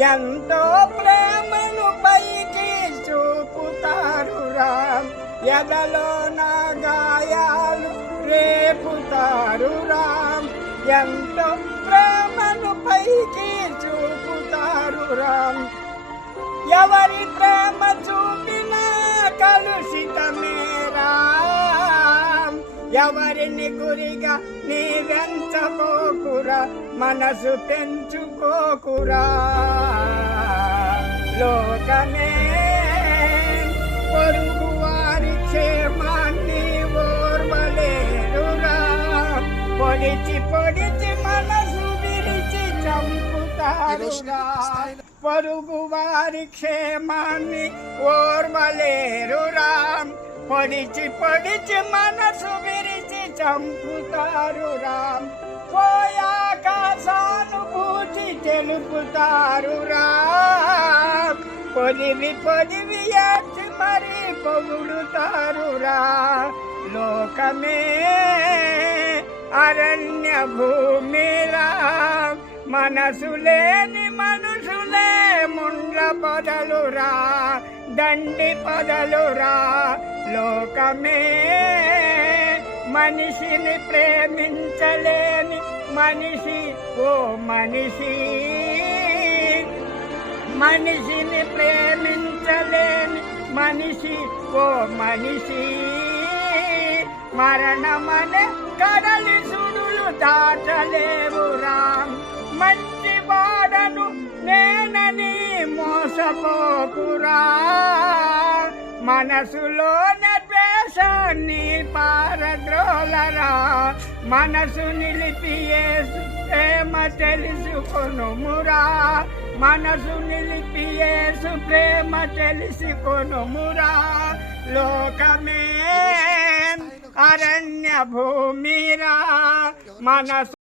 ఎంతో ప్రేమను పైకి చూపుతారురా, ఎదలో నా గాయాలు రేపుతారురా. ఎంతో ప్రేమను పైకి చూపుతారురా, ఎవరి ప్రేమ చూపినా కలుషితమేరా. ఎవరిని గురిగా నీ వెంచబోకురా, మనసు పెంచుకోకురా. లోకమే పొరుగు వారి క్షేమాన్ని ఓర్వలేరురా. పొడిచి పొడిచి మనసు విరిచి చంపుతారురా. పొరుగు వారి క్షేమాన్ని ఓర్వలేరురా. పొడిచి పొడిచి మనసు విరిచి చంపుతారురా. పోయాక సానుభూతి తెలుపుతారురా. పొదివి పొదివి ఏడ్చి మరీ పొగుడుతారురా. లోకమే అరణ్య భూమిరా, మనసు లేని మనుషులే ముండ్ల పొదలురా, దండి పొదలురా. లోకమే మనిషిని ప్రేమించలేని మనిషి, ఓ మనిషి. మనిషిని ప్రేమించలేని మనిషి, ఓ మనిషి. మరణమనే కడలి సుడులు దాటలేవురా. మంచి వాడను నేనని మోసపోకురా. మనసులోని ద్వేషాన్ని పారద్రోలరా. మనసు నిలిపి యేసు ప్రేమ తెలుసుకొనుమురా. మనసు నిలిపి యేసు ప్రేమ తెలుసుకొనుమురా. లోకమే అరణ్య భూమిరా, మనసు